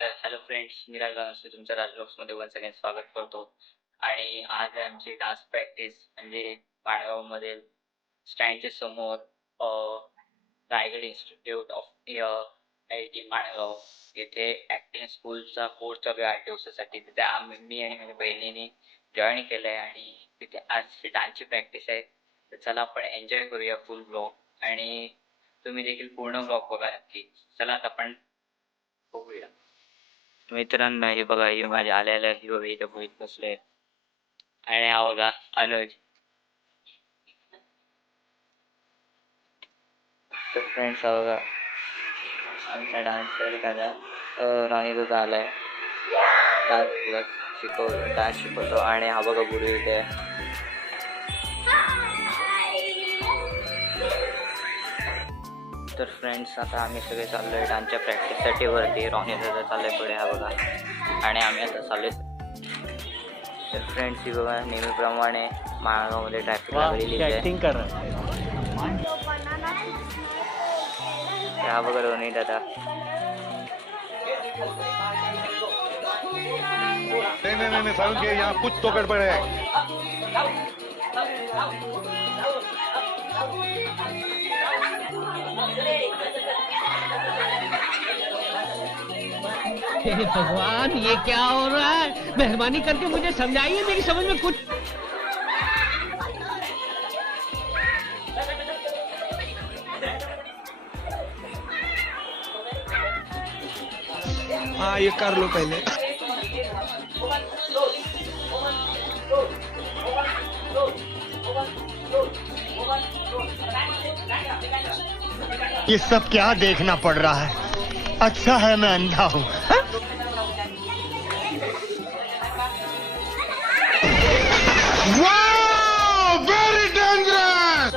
तर hello friends, मी राजू तुमच्या राजब्लॉग्समध्ये once again स्वागत करतो. आणि आज आहे आमची डान्स प्रॅक्टिस म्हणजे माळगावमध्ये स्टँडच्या समोर Raigad institute of I T Malgaon येथे ॲक्टिंग स्कूलचा कोर्स चालू आहे 8 दिवसासाठी. तिथे मी आणि माझ्या बहिणीने जॉईन केलं आहे आणि तिथे आज डान्सची प्रॅक्टिस आहे. तर चला आपण एन्जॉय करूया फुल ब्लॉग, आणि तुम्ही देखील पूर्ण ब्लॉग बघा नक्की. चला आता आपण बघूया. मित्रांनो, हे बघा, हे माझ्या आलेल्या हिरो इथं बघित बसले. आणि हा बघा अनुज. तर फ्रेंड्स, हा बघा आमचा डान्सर दादा राणीदादा आलाय. डान्स शिकवतो. आणि हा बघा गुरु इथे. तर फ्रेंड्स, आता आम्ही सगळे चाललोय डान्सच्या प्रॅक्टिससाठी वरती. राणीदादा चाललंय पुढे, हा बघा. आणि आम्ही आता चाललोय. तर फ्रेंड्स, ही बघा नेहमीप्रमाणे माळगावमध्ये ट्रॅफिक लागलेली आहे. हा बघा रोनी दादा. नहीं सारुण के यहाँ कुछ तो गड़बड़ है. हे भगवान, ये क्या हो रहा है? मेहरबानी करके मुझे समझाइए, मेरी समझ में कुछ। हाँ, ये कर लो पहले. ये सब क्या देखना पड़ रहा है? अच्छा है मैं अंधा हूँ. Very dangerous.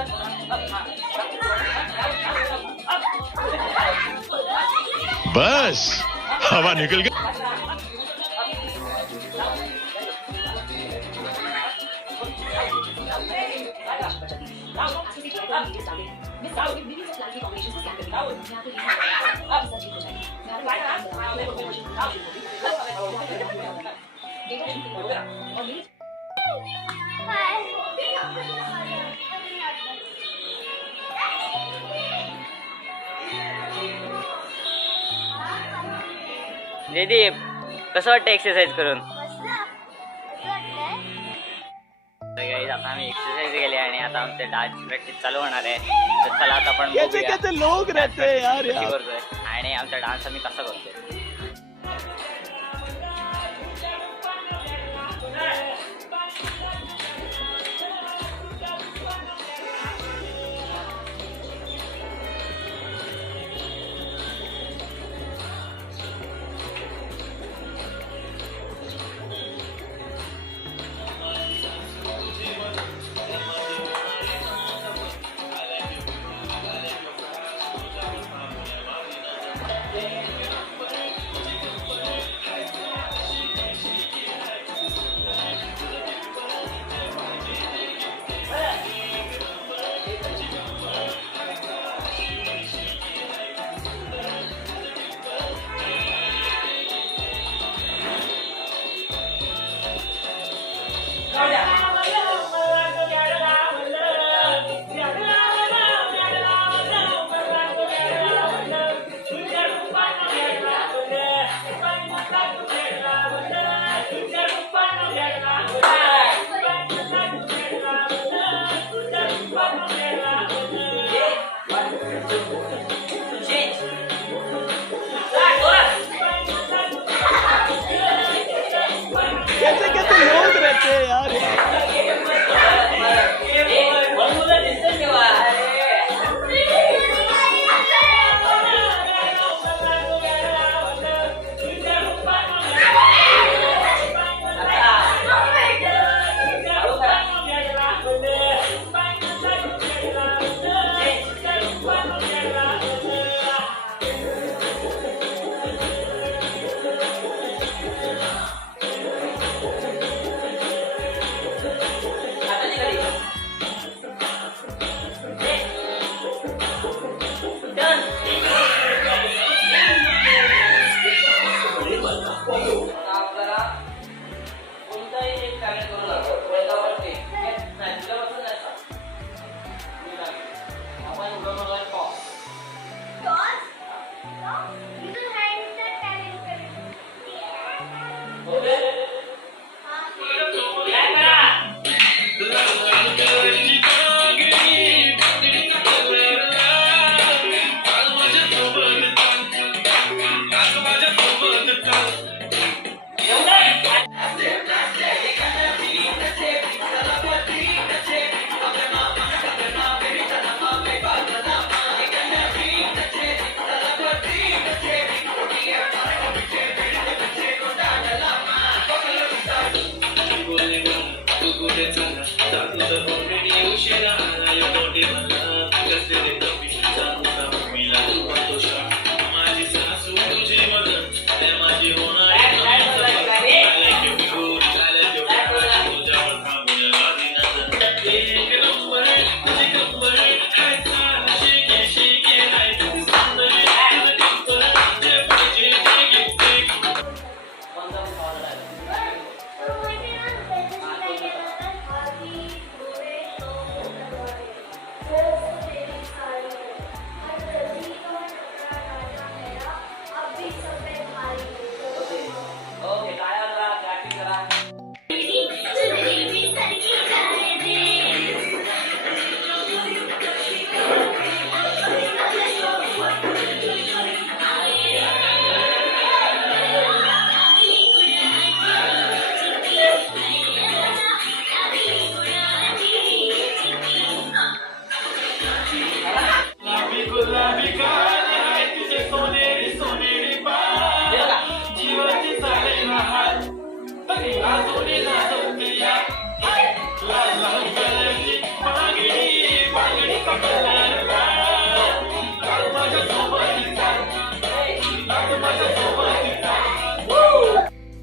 बस हवा निकल गई. जयदीप, कसं वाटतं एक्सरसाइज करून? आता आम्ही एक्सरसाइज केली आणि आता आमचे डान्स प्रॅक्टिस चालू होणार आहे. तर चला आता आपण बघूया लोग रहते हैं यार कशी करतोय आणि आमचा डान्स आम्ही कसा करतोय.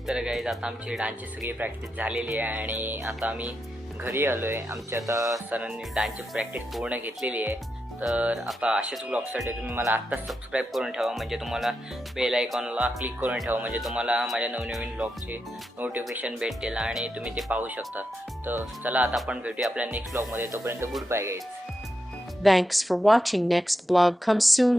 तर गाईज आता आमची डान्सची सगळी प्रॅक्टिस झालेली आहे आणि आता आम्ही घरी आलो आहे. आमची आता सरांनी डान्सची प्रॅक्टिस पूर्ण घेतलेली आहे. तर आता असेच ब्लॉगसाठी तुम्ही मला आत्ताच सबस्क्राईब करून ठेवा, म्हणजे तुम्हाला बेल आयकॉनला क्लिक करून ठेवा, म्हणजे तुम्हाला माझ्या नवनवीन ब्लॉगचे नोटिफिकेशन भेटतील आणि तुम्ही ते पाहू शकता. तर चला आता आपण भेटूया आपल्या नेक्स्ट ब्लॉगमध्ये. तोपर्यंत good bye guys. Thanks for watching. Next blog comes soon.